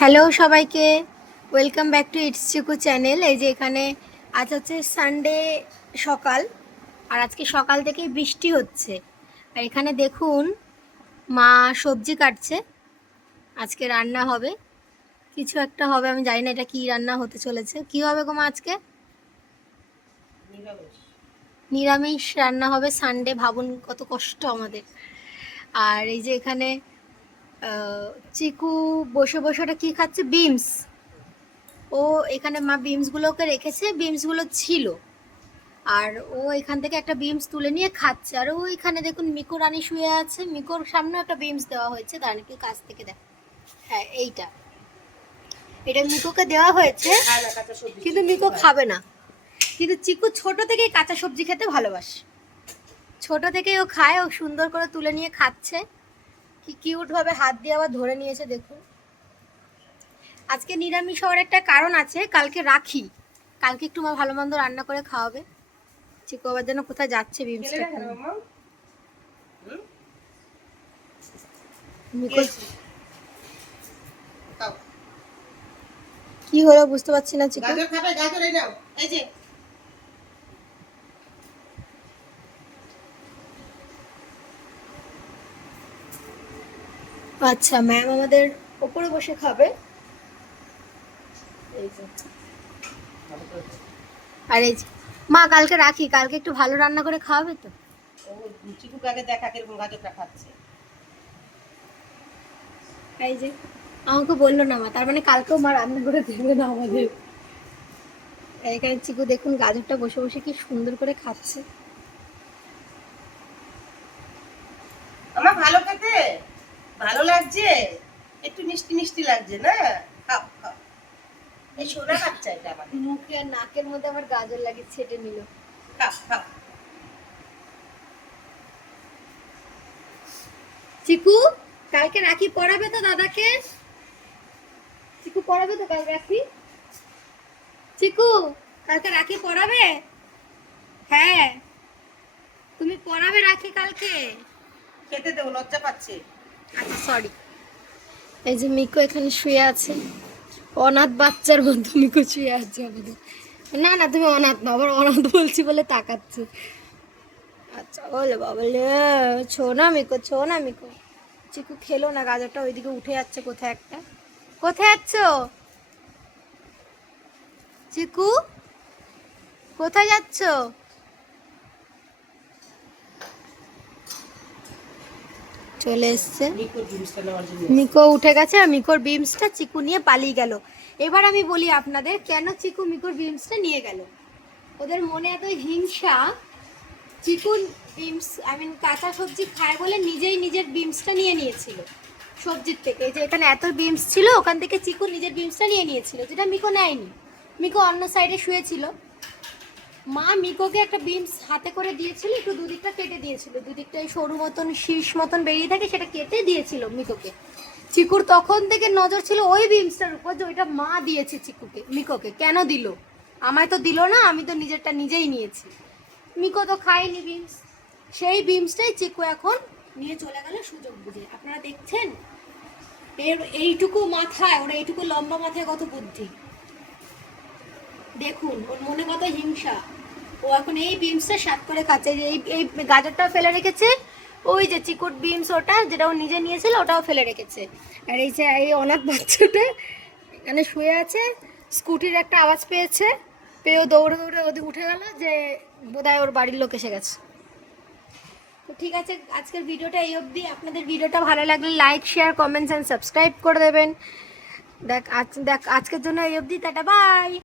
Hello সবাইকে। Welcome back to it's Chiku channel এই যে এখানে আজ হচ্ছে সানডে সকাল, আর আজকে সকাল থেকেই বৃষ্টি হচ্ছে। আর এখানে দেখুন, মা সবজি কাটছে। আজকে রান্না হবে। কিছু একটা হবে, আমি জানি না এটা কী রান্না হতে চলেছে। কী হবে গো মা আজকে? নিরামিষ। রান্না হবে। সানডে ভাবুন কত কষ্ট আমাদের। আর এই যে এখানে চিকু বসে বসে ওটা কি খাচ্ছে? বিমস। ও এখানে মা বিমসগুলোকে রেখেছে, বিমসগুলো ছিল। আর ও এখান থেকে একটা বিমস তুলে নিয়ে খাচ্ছে। আর ও এখানে দেখুন, মিকো রানী শুয়ে আছে। মিকোর সামনেও একটা বিমস দেওয়া হয়েছে দাঁড়ানি কাছ থেকে দেখ। হ্যাঁ এইটা। এটা মিকোকে দেওয়া হয়েছে, কিন্তু মিকো খাবে না। কিন্তু চিকু ছোট থেকেই কাঁচা সবজি খেতে ভালোবাসে। ছোট থেকেই ও খায়, ও সুন্দর করে তুলে নিয়ে খাচ্ছে। কি কিউট ভাবে হাত দিয়ে আবার ধরে নিয়েছে দেখুন। আজকে নিরামিষ হওয়ার একটা কারণ আছে কালকে রাখি। কালকে একটু মা ভালো মন্দ রান্না করে খাওয়াবে। চিকু আবার যেন কোথায় যাচ্ছে বিমসটা কি হলো বুঝতে পারছি না চিকু। গাজর খাবে গাজর এই নাও। এই যে। আচ্ছা ম্যাম আমাদের ওপরে বসে খাবে। আর এই মা কালকে রাখি কালকে একটু ভালো রান্না করে খাওয়াবে তো? ও চিকুকে আগে দেখা কীরকম গাজরটা খাচ্ছে। এই যে আমাকে বলল না মা তার মানে কালকেও মা রান্না করে দেবে না আমাদের। এখানে চিকু দেখুন গাজরটা বসে বসে কি সুন্দর করে খাচ্ছে। আমার ভালো খেতে? ভালো লাগছে? একটু মিষ্টি মিষ্টি লাগছে না? খাও খাও। এই সোনা বাচ্চা এটা আমাদের মুখে আর নাকের মধ্যে আবার গাজর লাগে ছেটে নিল। খাও খাও। চিকু কালকে রাখি পড়াবে তো দাদাকে? চিকু পড়াবে তো কাল রাখি? চিকু কালকে রাখি পড়াবে? হ্যাঁ। তুমি পড়াবে রাখি কালকে। খেতে দেবো লজ্জা পাচ্ছে। আচ্ছা সরি এই যে মিকো এখানে শুয়ে আছে। অনাথ বাচ্চার মধ্যে মিকো শুয়ে আছে আমাদের। না না, তুমি অনাথ না, আবার অনাথ বলছি বলে তাকাচ্ছে। আচ্ছা বলে বাবলে ছো না মিকো, ছো না মিকো। চিকু খেলো না, গাজরটা ওইদিকে উঠে যাচ্ছে কোথায় একটা। কোথায় যাচ্ছ? চিকু, কোথায় যাচ্ছ? চলে এসছে। মিকো উঠে গেছে আর মিকোর বিমসটা চিকু নিয়ে পালিয়ে গেল। এবার আমি বলি আপনাদের কেন চিকু মিকোর বিমসটা নিয়ে গেল। ওদের মনে এত হিংসা চিকুন বিমস আই মিন কাঁচা সবজি খায় বলে নিজেই নিজের বিমসটা নিয়ে নিয়েছিল সবজির থেকে। এই যে এখানে এত বিমস ছিল ওখান থেকে চিকু নিজের বিমসটা নিয়ে নিয়েছিল যেটা মিকো নেয়নি। মিকো অন্য সাইডে শুয়েছিল। মা মিকোকে একটা বিমস হাতে করে দিয়েছিল, একটু দুদিকটা কেটে দিয়েছিল। দুদিকটা এই সরু মতন, শীষ মতন বেরিয়ে থাকে, সেটা কেটে দিয়েছিল মিকোকে। চিকুর তখন থেকে নজর ছিল ওই বিমসটার উপর যে ওইটা মা দিয়েছে চিকুকে, মিকোকে। কেন দিল? আমায় তো দিল না, আমি তো নিজেরটা নিজেই নিয়েছি। মিকো তো খায়নি বিমস সেই বিমসটাই চিকু এখন নিয়ে চলে গেল সুযোগ বুঝে। আপনারা দেখছেন? এর এইটুকু মাথায়, ওরা এইটুকু লম্বা মাথায় কত বুদ্ধি। দেখুন, ওর মনে কত হিংসা। ও এখন এই বিমসটা সাত করে খাচ্ছে, এই এই গাজরটা ফেলে রেখেছে। ওই যে চিকুট বিমস ওটা, যেটা ও নিজে নিয়েছিল, ওটাও ফেলে রেখেছে। আর এই যে, এই অনাথ বাচ্চাটা এখানে শুয়ে আছে, স্কুটির একটা আওয়াজ পেয়েছে, পেয়েও দৌড়ে দৌড়ে ওদিকে উঠে গেল যে বোধহয় ওর বাড়ির লোক এসে গেছে। তো ঠিক আছে, আজকের ভিডিওটা এই অবধি। আপনাদের ভিডিওটা ভালো লাগলে like share comments and subscribe করে দেবেন। দেখ, আজ, দেখ, আজকের জন্য এই অবধি, টাটা বাই